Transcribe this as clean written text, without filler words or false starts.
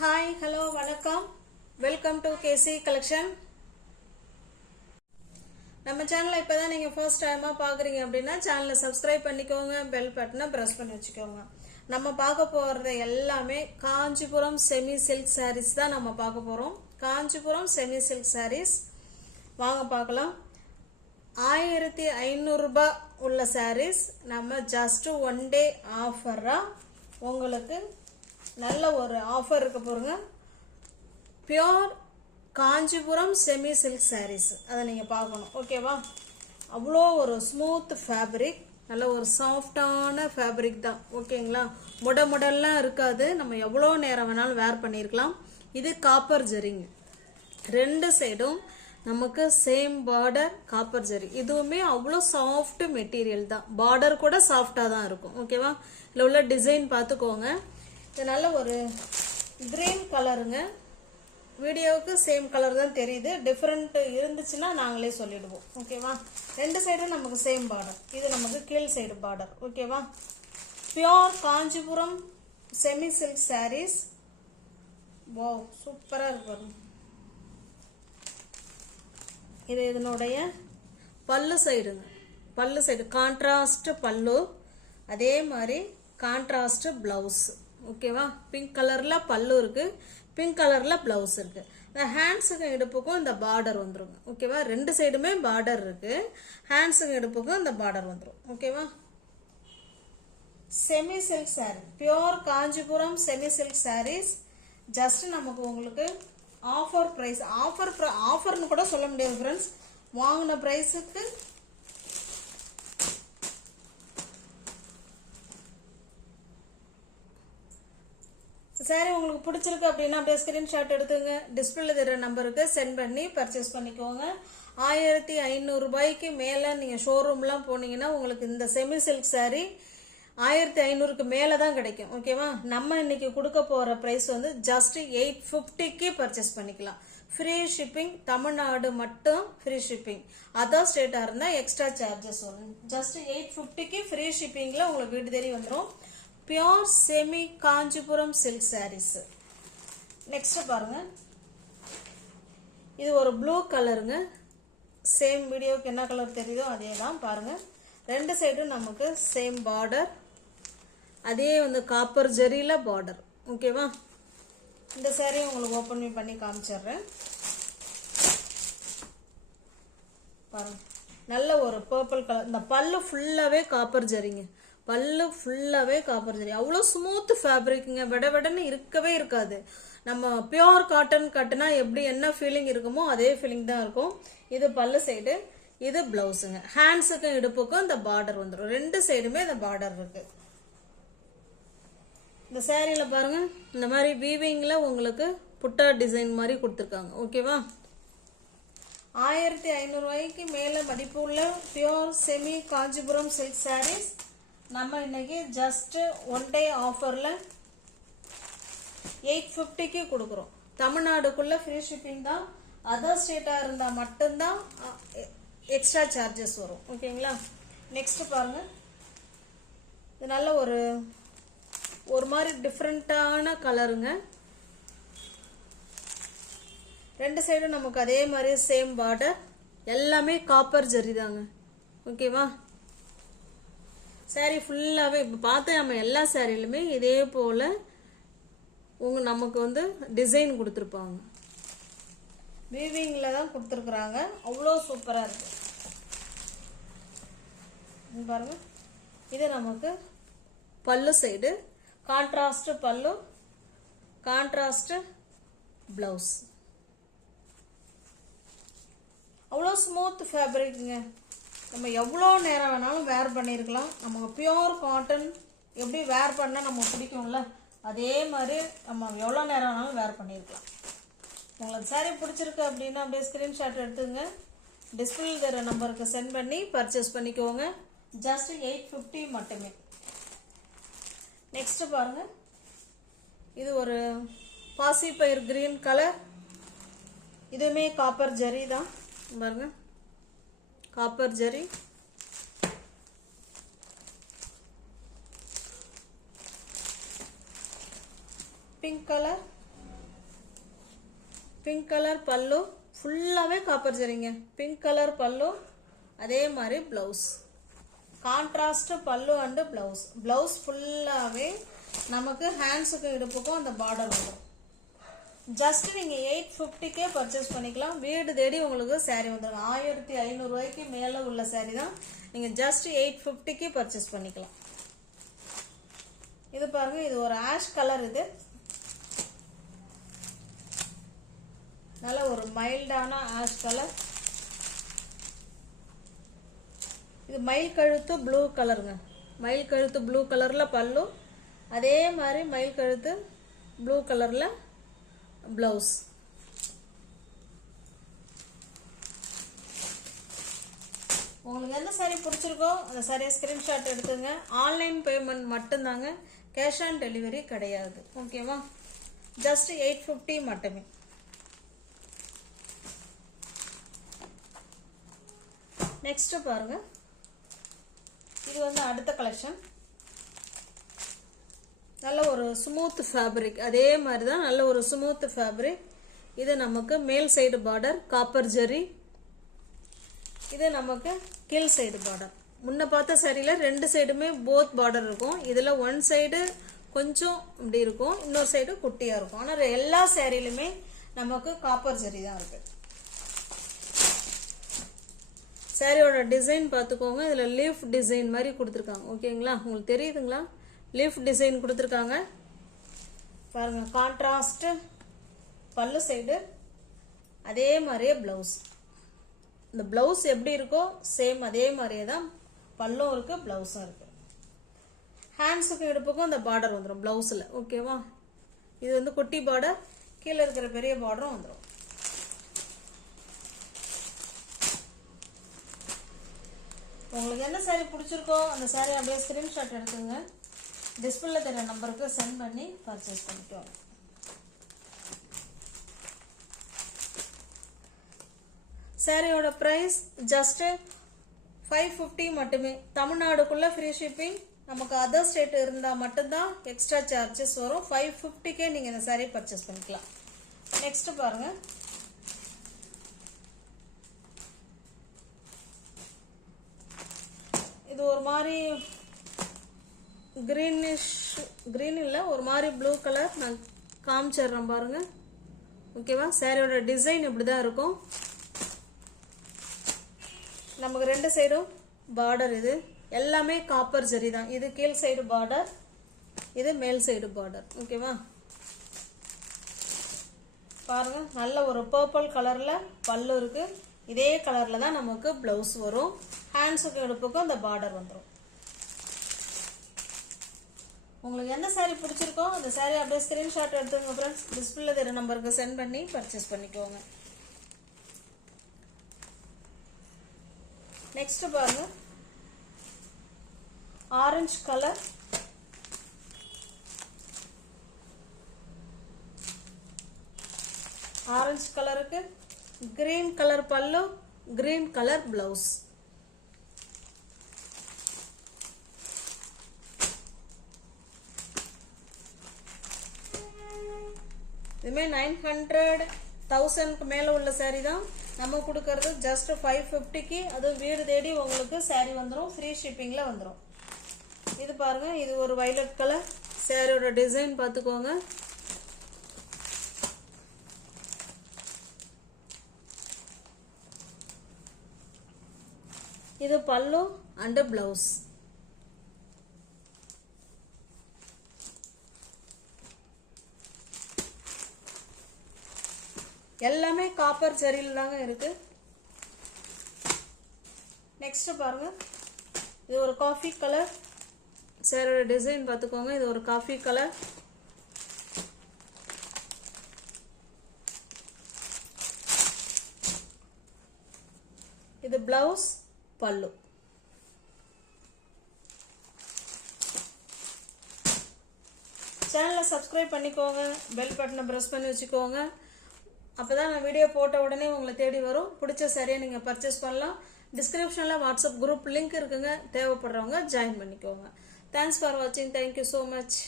Hi, hello, வணக்கம். Welcome to KC Collection. நம்ம சேனலை இப்பதான் நீங்க ஃபர்ஸ்ட் டைமா பாக்குறீங்க அப்படின்னா சேனலை சப்ஸ்கிரைப் பண்ணிக்கோங்க, பெல் பட்டனை பிரஸ் பண்ணி வச்சுக்கோங்க. நம்ம பார்க்க போறது எல்லாமே காஞ்சிபுரம் செமி சில்க் சாரீஸ் தான் நம்ம பார்க்க போறோம். காஞ்சிபுரம் செமி சில்க் சாரீஸ் வாங்க பார்க்கலாம். 1500 ரூபாய் உள்ள சாரீஸ் நம்ம ஜஸ்ட் ஒன் டே ஆஃபரா உங்களுக்கு நல்ல ஒரு ஆஃபர் இருக்க போறங்க. Pure Kanchipuram semi silk saris அதை நீங்க பார்க்கணும். ஓகேவா? அவ்வளோ ஒரு ஸ்மூத் ஃபேப்ரிக், நல்ல ஒரு சாஃப்டான ஃபேப்ரிக் தான். ஓகேங்களா? முடெல்லாம் இருக்காது. நம்ம எவ்வளோ நேரம் வேணாலும் வேர் பண்ணியிருக்கலாம். இது காப்பர் ஜரிங்க, ரெண்டு சைடும் நமக்கு சேம் பார்டர் காப்பர் ஜரி. இதுவுமே அவ்வளோ சாஃப்ட் மெட்டீரியல் தான். பார்டர் கூட சாஃப்டா தான் இருக்கும். ஓகேவா? இதில் உள்ள டிசைன் பார்த்துக்கோங்க. இது நல்ல ஒரு கிரீன் கலருங்க. வீடியோவுக்கு சேம் கலர் தான் தெரியுது. டிஃப்ரெண்ட் இருந்துச்சுன்னா நாங்களே சொல்லிடுவோம். ஓகேவா? ரெண்டு சைடும் நமக்கு சேம் பார்டர். இது நமக்கு கீழ் சைடு பார்டர். ஓகேவா? Pure Kanchipuram semi silk sarees. Wow, சூப்பரா இருக்கு. இது இதனுடைய பல்லு சைடுங்க. பல்லு சைடு கான்ட்ராஸ்ட் பல்லு, அதே மாதிரி கான்ட்ராஸ்ட் பிளவுஸ். ஓகேவா? பிங்க் கலர்ல பல்லு இருக்கு, பிங்க் கலர்ல பிளவுஸ் இருக்கு. இந்த ஹேண்ட்ஸுக்கும் இடுப்புக்கும் இந்த பார்டர் வந்துருங்க. ஓகேவா? ரெண்டு சைடுமே பார்டர் இருக்கு. ஹேண்ட்ஸுக்கும் இடுப்புக்கும் இந்த பார்டர் வந்துடும். ஓகேவா? Semi silk sari, pure Kanchipuram semi silk sarees. Just நமக்கு உங்களுக்கு ஆஃபர் பிரைஸ், ஆஃபர்னு கூட சொல்ல முடியாது ஃப்ரெண்ட்ஸ். வாங்கின பிரைஸுக்கு சாரி உங்களுக்கு பிடிச்சிருக்கு அப்படின்னா அப்படியே ஸ்கிரீன்ஷாட் எடுத்துங்க. டிஸ்பிளேல தெரிகிற நம்பருக்கு சென்ட் பண்ணி பர்ச்சேஸ் பண்ணிக்கோங்க. 1500 ரூபாய்க்கு மேலே நீங்கள் ஷோரூம்லாம் போனீங்கன்னா உங்களுக்கு இந்த செமி சில்க் சாரி 1500க்கு மேலே தான் கிடைக்கும். ஓகேவா? நம்ம இன்னைக்கு கொடுக்க போகிற ப்ரைஸ் வந்து ஜஸ்ட் 850க்கு பர்ச்சேஸ் பண்ணிக்கலாம். ஃப்ரீ ஷிப்பிங், தமிழ்நாடு மட்டும் ஃப்ரீ ஷிப்பிங். அதர் ஸ்டேட்டாக இருந்தால் எக்ஸ்ட்ரா சார்ஜஸ் வரும். ஜஸ்ட் 850க்கு ஃப்ரீ ஷிப்பிங்கில் உங்களுக்கு வீடு தேடி வந்துடும். Pure semi Kanchipuram silk sarees. Next பாருங்க, இது ஒரு ப்ளூ கலருங்க. சேம் வீடியோக்கு என்ன கலர் தெரியுதோ அதே தான். பாருங்க, ரெண்டு சைடும் நமக்கு சேம் பார்டர், அதே வந்து காப்பர் ஜரியில பார்டர். ஓகேவா? இந்த சாரியை உங்களுக்கு ஓப்பன் பண்ணி காமிச்சிடுறேன். பாருங்க, நல்ல ஒரு பர்பிள் கலர். இந்த பல்லு ஃபுல்லாவே காப்பர் ஜரிங்க. பல்லு ஃபுல்லாவே காப்பர் ஜரி. அவ்வளோ ஸ்மூத் ஃபேப்ரிக்குங்க. விடன்னு இருக்கவே இருக்காது. நம்ம பியோர் காட்டன் கட்டுனா எப்படி என்ன ஃபீலிங் இருக்குமோ அதே ஃபீலிங் தான் இருக்கும். இது பல்லு சைடு, இது பிளவுஸுங்க. ஹேண்ட்ஸுக்கும் இடுப்புக்கும் இந்த பார்டர் வந்துடும். ரெண்டு சைடுமே இந்த பார்டர் இருக்கு. இந்த சாரியில பாருங்க, இந்த மாதிரி வீவிங்ல உங்களுக்கு புட்டா டிசைன் மாதிரி கொடுத்துருக்காங்க. ஓகேவா? 1500 ரூபாய்க்கு மேல மதிப்புள்ள pure semi Kanchipuram silk sarees நம்ம இன்னைக்கு ஜஸ்ட் ஒன் டே ஆஃபர்ல 850க்கு கொடுக்குறோம். தமிழ்நாடுக்குள்ள ஃப்ரீ ஷிப்பிங் தான். அதர் ஸ்டேட்டா இருந்தா மட்டும்தான் எக்ஸ்ட்ரா சார்ஜஸ் வரும். ஓகேங்களா? நெக்ஸ்ட் பாருங்க, இது நல்ல ஒரு மாதிரி டிஃப்ரெண்டான கலருங்க. ரெண்டு சைடும் நமக்கு அதே மாதிரி சேம் பார்டர், எல்லாமே காப்பர் ஜரி தாங்க. ஓகேவா? சாரி ஃபுல்லாவே இப்போ பார்த்து நம்ம எல்லா சாரிலுமே இதே போல நமக்கு வந்து டிசைன் கொடுத்துருப்பாங்க. வீவிங்ல தான் கொடுத்துருக்குறாங்க. அவ்வளோ சூப்பரா இருக்கு பாருங்க. இது நமக்கு பல்லு சைடு, கான்ட்ராஸ்ட் பல்லு, கான்ட்ராஸ்ட் பிளவுஸ். அவ்வளோ ஸ்மூத் ஃபேப்ரிக்குங்க. நம்ம எவ்வளோ நேரம் வேணாலும் வேர் பண்ணியிருக்கலாம். நம்ம பியோர் காட்டன் எப்படி வேர் பண்ணால் நம்ம பிடிக்கும்ல, அதே மாதிரி நம்ம எவ்வளோ நேரம் வேணாலும் வேர் பண்ணியிருக்கலாம். உங்களுக்கு சாரி பிடிச்சிருக்கு அப்படின்னா அப்படியே ஸ்க்ரீன்ஷாட் எடுத்துங்க. டிஸ்பிளே தர நம்பருக்கு சென்ட் பண்ணி பர்ச்சேஸ் பண்ணிக்கோங்க. ஜஸ்ட் 850 மட்டுமே. நெக்ஸ்ட் பாருங்க, இது ஒரு பாசிப்பயிர் கிரீன் கலர். இதுவுமே காப்பர் ஜரி தான். பாருங்க, copper zari. Pink colour, pink colour பல்லு, ஃபுல்லாகவே காப்பர் சரிங்க. பிங்க் கலர் பல்லு, அதே மாதிரி ப்ளவுஸ். கான்ட்ராஸ்ட் பல்லு அண்டு ப்ளவுஸ். ப்ளவுஸ் ஃபுல்லாகவே நமக்கு ஹேண்ட்ஸுக்கு இடுப்புக்கும் அந்த பார்டர் வரும். ஜஸ்ட் நீங்கள் 850க்கே பர்ச்சேஸ் பண்ணிக்கலாம். வீடு தேடி உங்களுக்கு சாரீ வந்துடும். 1500 ரூபாய்க்கு மேலே உள்ள சாரீ தான். நீங்கள் ஜஸ்ட் 850க்கு பர்ச்சேஸ் பண்ணிக்கலாம். இது பாருங்க, இது ஒரு ஆஷ் கலர். இது நல்ல ஒரு மைல்டான ஆஷ் கலர். இது மயில் கழுத்து ப்ளூ கலருங்க. மயில் கழுத்து ப்ளூ கலரில் பல்லு, அதே மாதிரி மயில் கழுத்து ப்ளூ கலரில் ப்ளவுஸ். உங்களுக்கு எந்த சாரீ பிடிச்சிருக்கோ அந்த சாரியை ஸ்க்ரீன்ஷாட் எடுத்துங்க. ஆன்லைன் பேமெண்ட் மட்டும்தாங்க, கேஷ் ஆன் டெலிவரி கிடையாது. ஓகேவா? ஜஸ்ட் 850 மட்டுமே. நெக்ஸ்ட் பாருங்க, இது வந்து அடுத்த கலெக்ஷன். நல்ல ஒரு ஸ்மூத் ஃபேப்ரிக், அதே மாதிரி தான் நல்ல ஒரு ஸ்மூத் ஃபேப்ரிக். இது நமக்கு மேல் சைடு பார்டர் காப்பர் ஜெரி. இது நமக்கு கீழ் சைடு பார்டர். முன்ன பார்த்த சாரியில் 2 சைடுமே போத் பார்டர் இருக்கும். இதில் 1 சைடு கொஞ்சம் இப்படி இருக்கும், இன்னொரு சைடு குட்டியாக இருக்கும். ஆனால் எல்லா சாரிலுமே நமக்கு காப்பர் ஜெரி தான் இருக்கு. சாரியோட டிசைன் பார்த்துக்கோங்க. இதில் லீஃப் டிசைன் மாதிரி கொடுத்துருக்காங்க. ஓகேங்களா? உங்களுக்கு தெரியுதுங்களா? லீஃப் டிசைன் கொடுத்துருக்காங்க பாருங்க. கான்ட்ராஸ்ட் பல்லு சைடு, அதே மாதிரியே ப்ளவுஸ். இந்த ப்ளவுஸ் எப்படி இருக்கோ சேம் அதே மாதிரியே தான் பல்லும் இருக்கு, ப்ளவுஸும் இருக்கு. ஹேண்ட்ஸுக்கு இடுப்புக்கும் இந்த பார்டர் வந்துடும் ப்ளவுஸில். ஓகேவா? இது வந்து குட்டி பார்டர், கீழே இருக்கிற பெரிய பார்டரும் வந்துடும். உங்களுக்கு என்ன சாரீ பிடிச்சிருக்கோ அந்த சாரீ அப்படியே ஸ்க்ரீன்ஷாட் எடுத்துங்க. டிஸ்பிளேல தெரிய நம்பருக்கு சென்ட் பண்ணி பர்ச்சேஸ் பண்ணிக்கோங்க. சாரியோட ப்ரைஸ் ஜஸ்ட் 550 மட்டுமே. தமிழ்நாடுக்குள்ள ஃப்ரீ ஷிப்பிங். நமக்கு அதர் ஸ்டேட் இருந்தால் மட்டும்தான் எக்ஸ்ட்ரா சார்ஜஸ் வரும். 550க்கே நீங்கள் இந்த சாரீ பர்ச்சேஸ் பண்ணிக்கலாம். நெக்ஸ்ட் பாருங்க, இது ஒரு மாதிரி கிரீனிஷ், கிரீன் இல்லை, ஒரு மாதிரி ப்ளூ கலர். நான் காமிச்சிடுறேன் பாருங்க. ஓகேவா? சாரியோட டிசைன் இப்படி தான் இருக்கும். நமக்கு 2 சைடும் பார்டர். இது எல்லாமே காப்பர் ஜரி தான். இது கீழ் சைடு பார்டர், இது மேல் சைடு பார்டர். ஓகேவா? பாருங்க, நல்ல ஒரு பர்பிள் கலர்ல பல்லு இருக்கு. இதே கலர்ல தான் நமக்கு பிளவுஸ் வரும். ஹேண்ட்ஸுக்கு இடுப்புக்கும் அந்த பார்டர் வந்துடும். உங்களுக்கு எந்த சாரீ பிடிச்சிருக்கோ அந்த சாரீ அப்படியே ஸ்கிரீன்ஷாட் எடுத்துங்க ஃப்ரெண்ட்ஸ். டிஸ்பிளேல தெரிய நம்பருக்கு சென்ட் பண்ணி பர்ச்சேஸ் பண்ணிக்கோங்க. நெக்ஸ்ட் பாருங்க, ஆரஞ்சு கலர். ஆரஞ்சு கலருக்கு கிரீன் கலர் பல்லு, கிரீன் கலர் பிளவுஸ். இதுமே 900, 1000க்கு மேல உள்ள சாரி தான். நம்ம கொடுக்கறது ஜஸ்ட் 550க்கு. அது வீடு தேடி உங்களுக்கு சாரி வந்துடும், ஃப்ரீ ஷிப்பிங்ல வந்துடும். இது பாருங்க, இது ஒரு வயலட் கலர். சாரியோட டிசைன் பார்த்துக்கோங்க. இது பல்லு அண்ட் பிளவுஸ். எல்லாமே காப்பர் ஜரியில் தாங்க இருக்கு. நெக்ஸ்ட் பாருங்க, இது ஒரு காஃபி கலர். சாரோட டிசைன் பார்த்துக்கோங்க. இது ஒரு காஃபி கலர். இது பிளவுஸ், பல்லு. சேனலை சப்ஸ்கிரைப் பண்ணிக்கோங்க, பெல் பட்டனை ப்ரெஸ் பண்ணி வச்சுக்கோங்க. அப்போதான் நான் வீடியோ போட்ட உடனே உங்களை தேடி வரும். பிடிச்ச சரியை நீங்கள் பர்ச்சேஸ் பண்ணலாம். டிஸ்கிரிப்ஷனில் வாட்ஸ்அப் குரூப் லிங்க் இருக்குங்க. தேவைப்படுறவங்க ஜாயின் பண்ணிக்கோங்க. தேங்க்ஸ் ஃபார் வாட்சிங். Thank you so much.